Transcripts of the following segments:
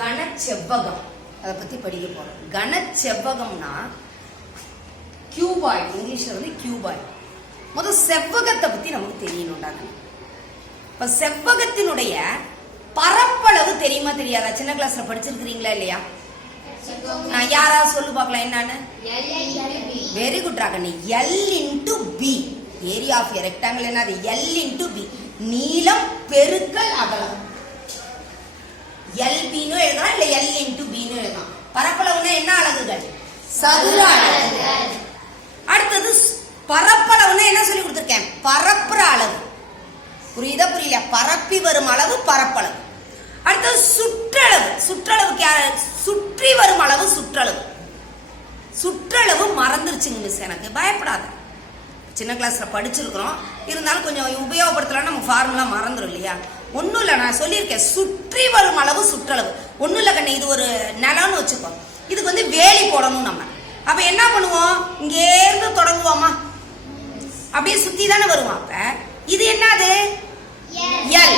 கனச்செவ்வகம் அதை பத்தி படிக்க போறோம். கனச்செவ்வகம்னா கியூபாய்டு, இங்கிலீஷ்ல வந்து கியூபாய்டு. முதல் செவ்வகத்தை பத்தி நமக்கு தெரியணும்டாங்க. இப்ப செவ்வகத்தினுடைய பரப்பளவு தெரியுமா தெரியாதா? சின்ன கிளாஸ்ல படிச்சிருக்கீங்களா இல்லையா? நான் யாராவது சொல்லு பார்க்கலாம் என்னன்னு. Very good Ragini. L into B area of a rectangle என்னது? L into B நீளம் பெருக்கல் அகலம். LB னு எழுதலாம் இல்ல L into B னு எழுதலாம். பரப்பளவுனா என்ன அலகுகள்? சதுர அலகுகள். அடுத்தது பரப்பளவுனா என்ன சொல்லி கொடுத்திருக்கேன்? பரப்புற அளவு. புரியுதா புரியல? பரப்பி வரும் அளவு பரப்பளவு. அடுத்தது சுற்றளவு. சுற்றளவுக்கு சுற்றி வரும் அளவு சுற்றளவு. சுற்றளவு மறந்துருச்சுங்க மிஸ், எனக்கு பயப்படாத. சின்ன கிளாஸ்ல படிச்சிருக்கிறோம், இருந்தாலும் கொஞ்சம் உபயோகப்படுத்தலாம். நம்ம ஃபார்முலா மறந்துடும் இல்லையா? ஒன்றும் இல்லை, நான் சொல்லியிருக்கேன் சுற்றி வரும் அளவு சுற்றளவு. ஒன்றும் இல்லை கண்ணு, இது ஒரு நிலம்னு வச்சுக்கோ. இதுக்கு வந்து வேலி போடணும் நம்ம. அப்ப என்ன பண்ணுவோம்? இங்கேருந்து தொடங்குவோமா, அப்படியே சுத்தி தானே வருவோம். அப்ப இது என்னது? L.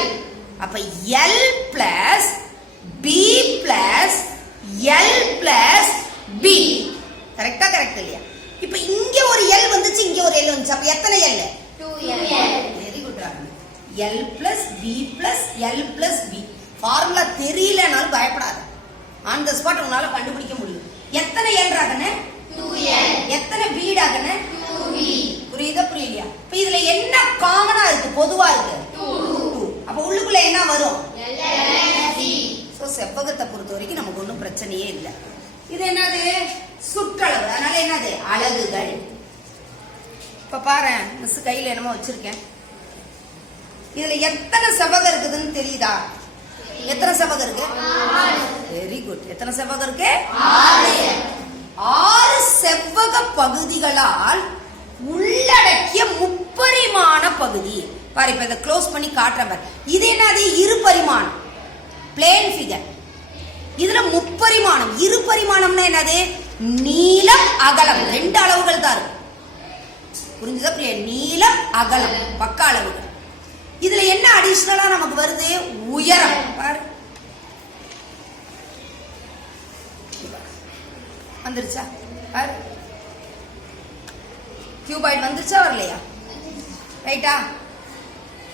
அப்ப L plus B plus L plus B. கரெக்டா? கரெக்ட் இல்லையா? இப்ப இங்க ஒரு L வந்துச்சு, இங்க ஒரு L வந்துச்சு. அப்ப எத்தனை L? 2L. Very good Ragini. L plus B plus L plus B. Formula தெரியலனாலும் பயப்படாத, ஆன் தி ஸ்பாட் உன்னால கண்டுபிடிக்க முடியும். எத்தனை L ராகனி? 2L. எத்தனை B ராகனி? 2B. புரியுதா புரியலையா? இப்ப இதுல என்ன காமனா இருக்கு, பொதுவா இருக்கு? 2. அப்ப உள்ளுக்குள்ள என்ன வரும்? LC. சோ செவ்வகத்தை பொறுத்த வரைக்கும் நமக்கு ஒன்றும் பிரச்சனையே இல்லை. இது என்னது? சுற்றளவு. அதனால என்னது? அலகுகள். இப்ப பாரு, மிஸ் கையில என்னமோ வச்சிருக்கேன். இதுல எத்தனை செவ்வகம் இருக்குதுன்னு தெரியுதா? எத்தனை செவ்வகம் இருக்கு? Very good. எத்தனை செவ்வகம் இருக்கு? 6 செவ்வக பகுதிகளால் உள்ளடக்கிய முப்பரிமாண பகுதி. பாரு, இப்ப இதை க்ளோஸ் பண்ணி காட்டுறேன். இது என்னது? இரு பரிமாணம், பிளேன் ஃபிகர். இதுல முப்பரிமாணம். இரு பரிமாணம்னா என்னது? நீளம் அகலம், 2 அளவுகள் தான் இருக்கு. புரிஞ்சுதா புரிய? நீளம் அகலம் பக்க அளவுகள். இதுல என்ன அடிஷனலா நமக்கு வருது? உயரம். பாரு வந்துருச்சா? பாரு, கியூபாய்டு வந்துருச்சா வரலையா? ரைட்டா?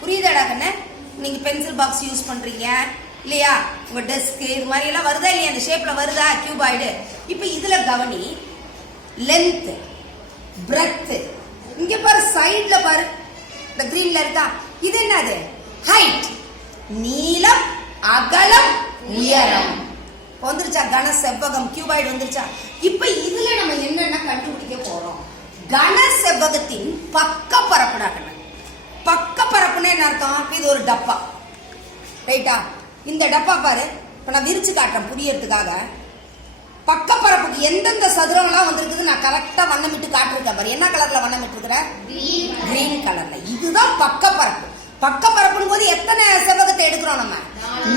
புரியுதாடா கண்ணு? நீங்க பென்சில் பாக்ஸ் யூஸ் பண்றீங்க இல்லையா? உங்க டெஸ்க் இது மாதிரி எல்லாம் வருதா இல்லையா? அந்த ஷேப்ல வருதா கியூபாய்டு? இப்ப இதுல கவனி, லென்த், பிரெத். இங்க பாரு, சைடுல பாரு, இந்த கிரீன்ல இருக்கா? இது என்னது? ஹைட், நீளம் அகலம் உயரம். வந்துருச்சா? கன செவ்வகம் கியூபாய்டு வந்துருச்சா? இப்ப இதுல நம்ம என்னென்ன கண்டுபிடிக்க போறோம்? கன செவ்வகத்தின் பக்க பரப்புடாக்கணும். பக்க பரப்புன்னு என்ன அர்த்தம்? இது ஒரு டப்பா, ரைட்டா? இந்த டப்பா பாரு, இப்ப நான் விரிச்சு காட்டுறேன் புரியறதுக்காக. பக்க பரப்புக்கு எந்தெந்த சதுரம்லாம் வந்திருக்குது நான் கரெக்டா வண்ணமிட்டு காட்டிருக்கேன் பாரு. என்ன கலர்ல வண்ணமிட்டு இருக்கிற? கிரீன் கலர்ல. இதுதான் பக்க பரப்பு. பக்க பரப்பும் போது எத்தனை செவ்வகத்தை எடுக்கிறோம் நம்ம?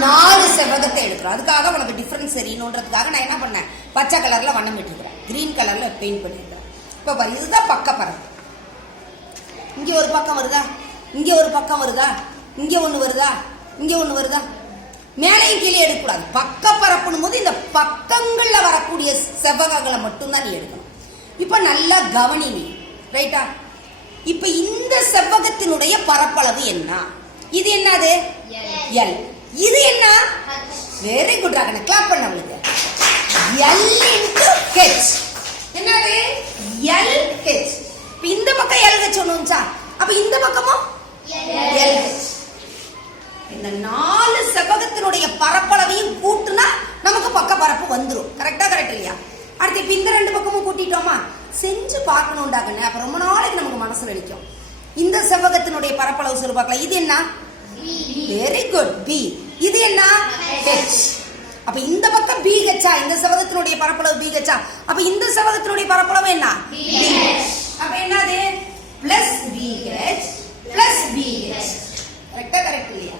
4 செவ்வகத்தை எடுக்கிறோம். அதுக்காக உனக்கு டிஃபரன்ஸ் தெரியணுன்றதுக்காக நான் என்ன பண்ணேன்? பச்சை கலர்ல வண்ணமிட்டு இருக்கிறேன், கிரீன் கலர்ல பெயிண்ட் பண்ணிருக்கிறேன். இப்ப பாரு, இதுதான் பக்க பரப்பு. இங்க ஒரு பக்கம் வருதா, இங்க ஒரு பக்கம் வருதா, இங்க ஒண்ணு வருதா, இங்க ஒண்ணு வருதா? மேலையும் கீழே எடுக்கக்கூடாது. பக்க பரப்பும் போது இந்த பக்கங்கள்ல வரக்கூடிய செவ்வகங்களை மட்டும்தான் நீ எடுக்கணும். இப்ப நல்லா கவனி நீ, ரைட்டா? இப்ப இந்த செவ்வகத்தினுடைய பரப்பளவு என்ன? இது என்னது? L. இது என்ன? வெரி குட் ராகனி, கிளாப் பண்ண உங்களுக்கு. L into H. என்னது? LH. இப்ப இந்த பக்கம் LH ஒண்ணு வந்துச்சா? அப்ப இந்த பக்கமும் LH. இந்த 4 செவ்வகத்தினுடைய பரப்பளவையும் கூட்டுனா நமக்கு பக்க பரப்பு வந்துடும். கரெக்டா? கரெக்ட் இல்லையா? அடுத்து இப்ப இந்த 2 பக்கமும் கூட்டிட்டோமா? செஞ்சு பார்க்கணும்டாங்கன்னு. அப்ப ரொம்ப நாளைக்கு நமக்கு மனசுல நிற்கும். இந்த செவ்வகத்தினுடைய பரப்பளவு சொல்லு பார்க்கலாம். இது என்ன? Very good, B. இது என்ன? H. அப்ப இந்த பக்கம் BH. இந்த செவ்வகத்தினுடைய பரப்பளவு BH. அப்ப இந்த செவ்வகத்தினுடைய பரப்பளவு என்ன? BH. அப்ப என்னது? Plus BH plus BH. கரெக்டா? கரெக்ட் இல்லையா?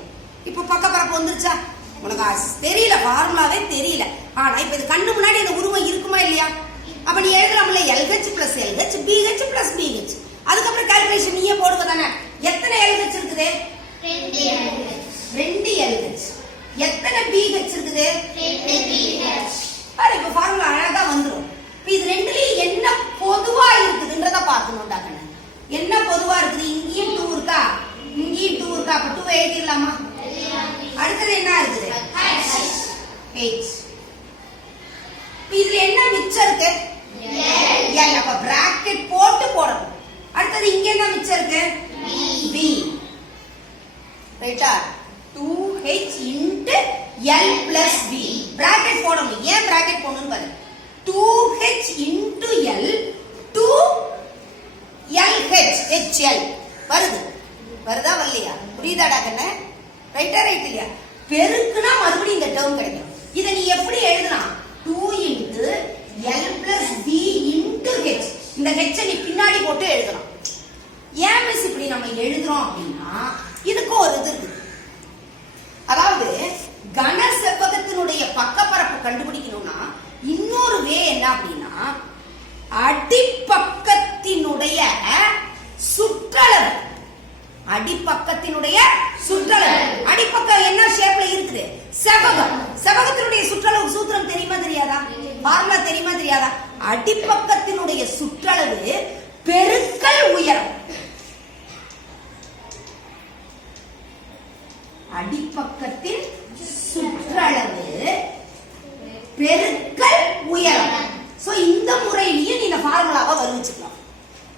இப்ப பக்க பரப்பு வந்துருச்சா? உனக்கு தெரியல, ஃபார்முலாவே தெரியல. ஆனா இப்ப இது கண்ணு முன்னாடி இந்த உருவம் இருக்குமா இல்லையா? அப்ப நீ எழுதலாம்ல, LH plus LH BH plus BH. அதுக்கப்புறம் கால்குலேஷன் நீயே போடுவ தானே. எத்தனை LH இருக்குது? 2 LH. எத்தனை BH இருக்குது? பாரு, இப்ப ஃபார்முலா அழகா வந்துரும். இப்ப இது ரெண்டுலயும் என்ன பொதுவா இருக்குதுன்றத பார்க்கணும்டா கண்ணு. என்ன பொதுவா இருக்குது? இங்கேயும் 2 இருக்கா, இங்கேயும் 2 இருக்கா. அப்ப 2 எழுதிடலாமா? அடுத்தது என்ன இருக்குது? H. இதுல என்ன மிச்சம் இருக்கு? L. அப்ப பிராக்கெட் போட்டு போடணும். அடுத்தது இங்க என்ன மிச்சம் இருக்கு? B. ரைட்டா? 2H into L plus B. Bracket போடணும். ஏன் பிராக்கெட் போடணும்னு பாரு. 2H into L 2LH HL வருது. வருதா வரலையா? புரியுதாடா கண்ணே? ரைட்டா ரைட் இல்லையா? பெருக்குனா மறுபடியும் இந்த டேர்ம் கிடைக்கும். இத நீ எப்படி எழுதலாம்? 2 into L plus B into H. இந்த H நீ பின்னாடி போட்டு எழுதலாம். ஏன் மிஸ் இப்படி நம்ம எழுதுறோம் அப்படின்னா இதுக்கு ஒரு இது இருக்கு. அதாவது கன செவ்வகத்தினுடைய பக்கப்பரப்பு கண்டுபிடிக்கணும்னா இன்னொரு வே என்ன அப்படின்னா அடிப்பக்கத்தினுடைய சுற்றளவு. அடிப்பக்கத்தினுடைய சுற்றளவு. அடிப்பக்கம் என்ன ஷேப்ல இருக்குது? செவ்வகம். செவ்வகத்தினுடைய சுற்றளவு சூத்திரம் தெரியுமா தெரியாதா? ஃபார்முலா தெரியுமா தெரியாதா? அடிப்பக்கத்தினுடைய சுற்றளவு பெருக்கல் உயரம். அடிப்பக்கத்தின் சுற்றளவு பெருக்கல் உயரம். சோ இந்த முறையிலேயே நீ இந்த ஃபார்முலாவை வருவிச்சுக்கலாம்.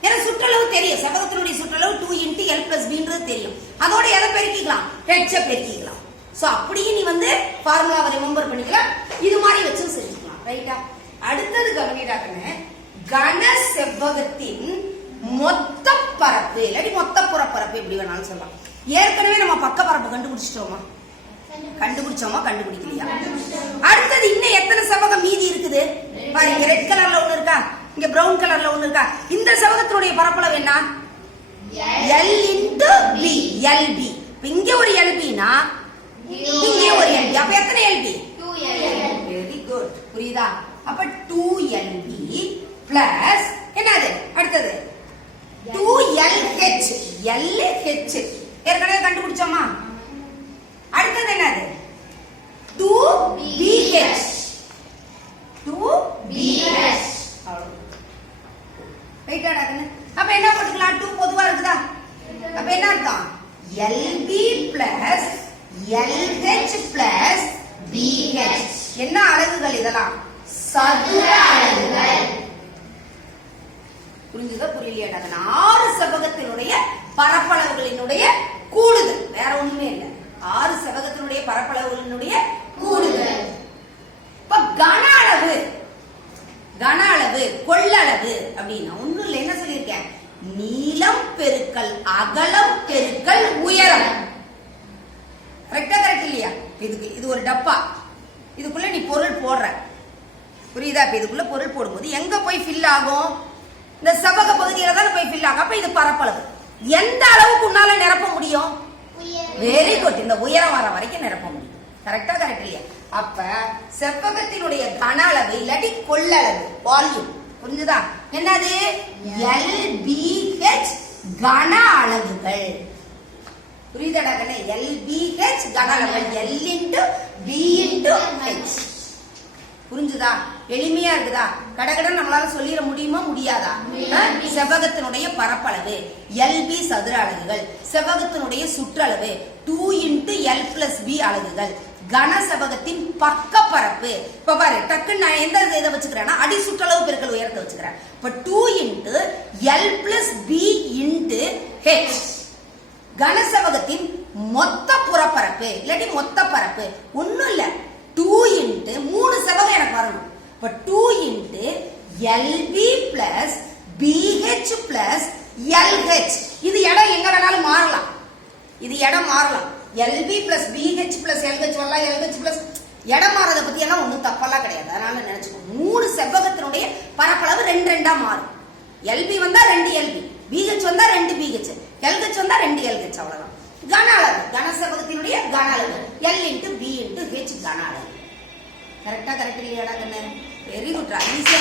ஏன்னா சுற்றளவு தெரியும். செவ்வகத்தினுடைய சுற்றளவு 2 into L plus B ன்றது தெரியும். அதோட எதை பெருக்கிக்கலாம்? H பெருக்கிக்கலாம். சோ அப்படியே நீ வந்து ஃபார்முலாவை ரிமெம்பர் பண்ணிக்கலாம். இது மாதிரி வச்சு செஞ்சுக்கலாம். ரைட்டா? அடுத்தது கவனிடாக்கன்னு கன செவ்வகத்தின் மொத்த பரப்பு இல்லாட்டி மொத்த புறப்பரப்பு எப்படி வேணாலும் சொல்லலாம். ஏற்கனவே நம்ம பக்க பரப்பு கண்டுபிடிச்சிட்டோமா? கண்டுபிடிக்கலையா? அடுத்தது இன்னும் எத்தனை செவ்வகம் மீதி இருக்குது பாரு. இங்க ரெட் கலர்ல ஒண்ணு இருக்கா, இங்க பிரவுன் கலர்ல ஒண்ணு இருக்கா. இந்த செவ்வகத்தினுடைய பரப்பளவு என்ன? L into B. LB. இங்க ஒரு LBனா இங்க ஒரு LB. அப்ப எத்தனை LB? 2LB. Very good. புரியுதா? அப்ப 2LB பிளஸ் என்னது? அடுத்தது 2LH. LH ஏற்கனவே கண்டுபிடிச்சோமா? அடுத்தது என்னது? 2BH. 2BH. ரைட்டாடா கண்ணு? அப்ப என்ன போட்டுக்கலாம்? 2 பொதுவா இருக்குதா? அப்ப என்ன அர்த்தம்? LB plus LH plus BH. என்ன அலகுகள் இதெல்லாம்? சதுர அலகுகள். புரிஞ்சுதா புரியலையாடா? 6 செவ்வகத்தினுடைய பரப்பளவுகளினுடைய கூடுதல், வேற ஒண்ணுமே இல்லை. 6 செவ்வகத்தினுடைய பரப்பளவுகளினுடைய கூடுதல். இப்ப கன அளவு, கொள்ளளவு அப்படின்னா ஒண்ணும் இல்லை. என்ன சொல்லியிருக்கேன்? நீளம் பெருக்கல் அகலம் பெருக்கல் உயரம். கரெக்டா? கரெக்ட் இல்லையா? இது ஒரு டப்பா. இதுக்குள்ள நீ பொருள் போடுற. புரியுதா? இப்ப இதுக்குள்ள பொருள் போடும்போது எங்க போய் ஃபில் ஆகும்? இந்த செவ்வக பகுதியில தான் போய் ஃபில் ஆகும். அப்ப இது பரப்பளவு. எந்த அளவுக்கு உன்னால நிரப்ப முடியும்? Very good. இந்த உயரம் வர வரைக்கும் நிரப்ப முடியும். கரெக்டா? கரெக்ட் இல்லையா? அப்ப செவ்வகத்தினுடைய கன அளவு இல்லாட்டி கொள்ளளவு வால்யூம். புரிஞ்சுதா? என்னது? LBH கன அளவுகள். புரியுதாடா கண்ணே? LBH கன அளவுகள். L into B into H. புரிஞ்சுதா? எளிமையா இருக்குதா? கடகடன் நம்மளால சொல்லிட முடியுமா முடியாதா? செவ்வகத்தினுடைய பரப்பளவு LB சதுர அலகுகள். செவ்வகத்தினுடைய சுற்றளவு 2 into L plus B அலகுகள். கன செவ்வகத்தின் பக்க பரப்பு. இப்ப பாரு, டக்கு நான் எந்த இதை வச்சுக்கிறேன்னா அடி சுற்றளவு பெருக்கல் உயரத்தை வச்சுக்கிறேன். இப்ப 2 into L plus B into H. கன செவ்வகத்தின் மொத்த புறப்பரப்பு இல்லாட்டி மொத்த பரப்பு ஒண்ணும் இல்ல. 2 into 3 செவ்வகம் எனக்கு வரணும். இப்ப 2 into LB plus BH plus LH. இது இடம் எங்க வேணாலும் மாறலாம். LB plus BH plus LH வரலாம். LH plus இடம் மாறத பத்தி எல்லாம் ஒண்ணும் தப்பெல்லாம் கிடையாது. அதனால நினைச்சுக்கோ, 3 செவ்வகத்தினுடைய பரப்பளவு 2 2 மாறும். LB வந்தா 2 LB, BH வந்தா 2 BH, LH வந்தா 2 LH. அவ்வளவுதான். கன அளவு, கன செவ்வகத்தினுடைய கன அளவு L into B into H கன அளவு. கரெக்டா? கரெக்ட் இல்லையாடா கண்ணு? Very good. ஈஸியா